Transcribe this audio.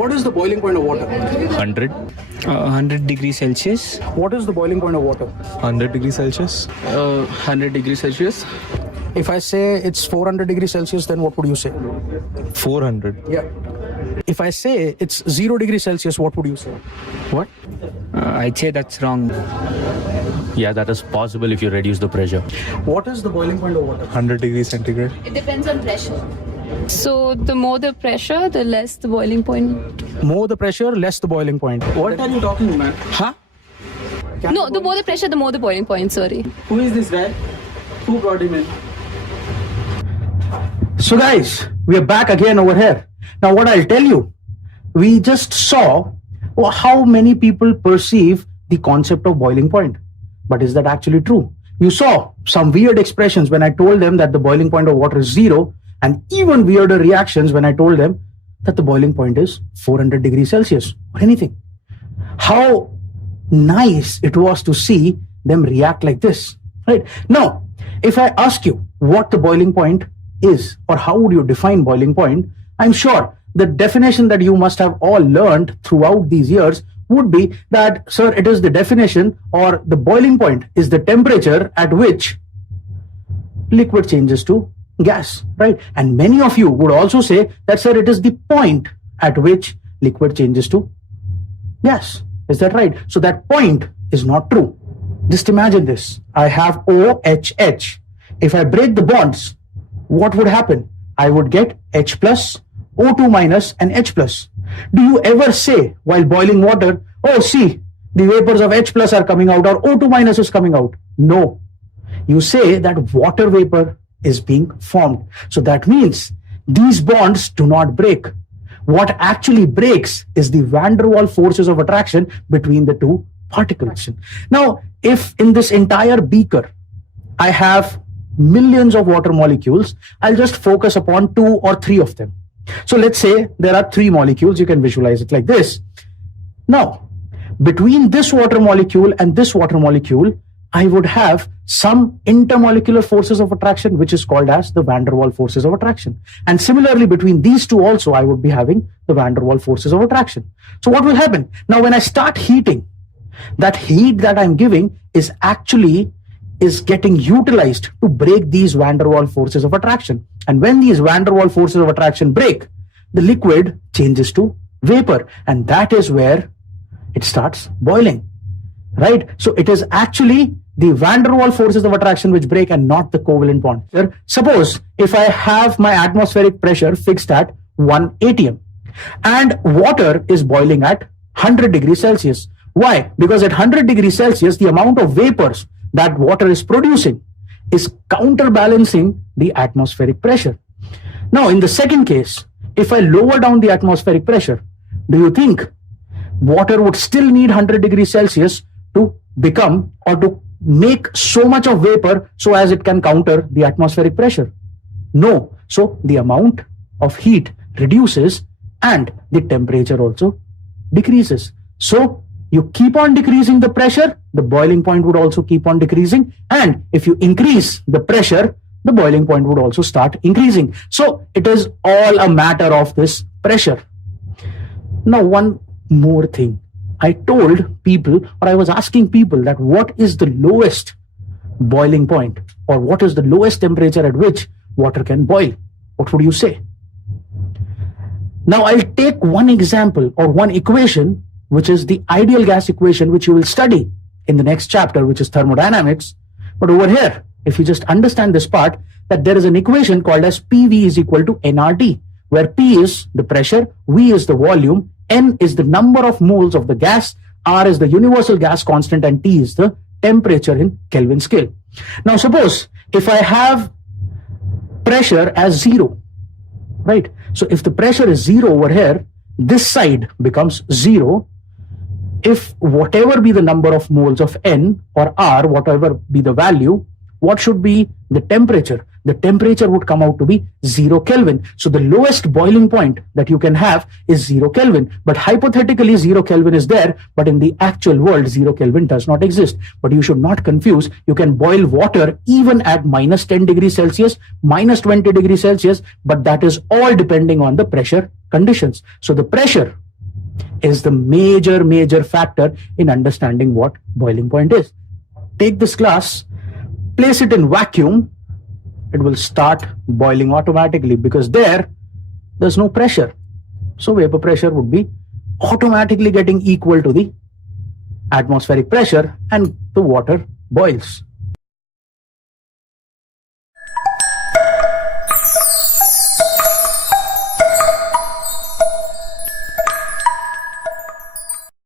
What is the boiling point of water? 100. 100 degrees Celsius. What is the boiling point of water? 100 degrees Celsius. 100 degrees Celsius. If I say it's 400 degrees Celsius, then what would you say? 400. Yeah. If I say it's 0 degrees Celsius, what would you say? What? I'd say that's wrong. Yeah, that is possible if you reduce the pressure. What is the boiling point of water? 100 degrees centigrade. It depends on pressure. So the more the pressure, the less the boiling point. More the pressure, less the boiling point. What are you talking, man? Huh? No, the more the pressure, the more the boiling point, sorry. Who is this guy? Who brought him in? So guys, we are back again over here. Now what I'll tell you, we just saw how many people perceive the concept of boiling point. But is that actually true? You saw some weird expressions when I told them that the boiling point of water is 0, and even weirder reactions when I told them that the boiling point is 400 degrees Celsius or anything. How nice it was to see them react like this, right? Now, if I ask you what the boiling point is, or how would you define boiling point, I'm sure the definition that you must have all learned throughout these years would be that, sir, it is the definition, or the boiling point is the temperature at which liquid changes to gas, right? And many of you would also say that, sir, it is the point at which liquid changes to gas. Is that right? So that point is not true. Just imagine this. I have OHH. If I break the bonds, what would happen? I would get H plus, O2 minus, and H plus. Do you ever say while boiling water, oh, see, the vapors of H plus are coming out, or O2 minus is coming out? No. You say that water vapor is being formed. So that means these bonds do not break. What actually breaks is the van der Waals forces of attraction between the two particles. Now, if in this entire beaker, I have millions of water molecules, I'll just focus upon 2 or 3 of them. So let's say there are 3 molecules. You can visualize it like this. Now, between this water molecule and this water molecule, I would have some intermolecular forces of attraction, which is called as the van der Waals forces of attraction. And similarly, between these two also, I would be having the van der Waals forces of attraction. So what will happen? Now, when I start heating, that heat that I'm giving is getting utilized to break these van der Waals forces of attraction. And when these van der Waals forces of attraction break, the liquid changes to vapor. And that is where it starts boiling, right? So it is actually the van der Waals forces of attraction which break and not the covalent bond. Suppose if I have my atmospheric pressure fixed at 1 atm and water is boiling at 100 degrees Celsius. Why? Because at 100 degrees Celsius, the amount of vapors that water is producing is counterbalancing the atmospheric pressure. Now, in the second case, if I lower down the atmospheric pressure, do you think water would still need 100 degrees Celsius to become or to make so much of vapor so as it can counter the atmospheric pressure? No. So the amount of heat reduces and the temperature also decreases. So you keep on decreasing the pressure, the boiling point would also keep on decreasing. And if you increase the pressure, the boiling point would also start increasing. So it is all a matter of this pressure. Now, one more thing. I told people, or I was asking people, that what is the lowest boiling point, or what is the lowest temperature at which water can boil? What would you say? Now, I'll take one example or one equation, which is the ideal gas equation, which you will study in the next chapter, which is thermodynamics. But over here, if you just understand this part, that there is an equation called as PV is equal to nRT, where P is the pressure, V is the volume, N is the number of moles of the gas, R is the universal gas constant, and T is the temperature in Kelvin scale. Now, suppose if I have pressure as 0, right? So if the pressure is 0 over here, this side becomes 0. If whatever be the number of moles of N or R, whatever be the value, what should be the temperature? The temperature would come out to be 0 Kelvin. So the lowest boiling point that you can have is 0 Kelvin. But hypothetically, 0 Kelvin is there, but in the actual world, 0 Kelvin does not exist. But you should not confuse. You can boil water even at minus 10 degrees Celsius, minus 20 degrees Celsius, but that is all depending on the pressure conditions. So the pressure is the major factor in understanding what boiling point is. Take this glass, place it in vacuum, it will start boiling automatically because there's no pressure. So vapor pressure would be automatically getting equal to the atmospheric pressure and the water boils.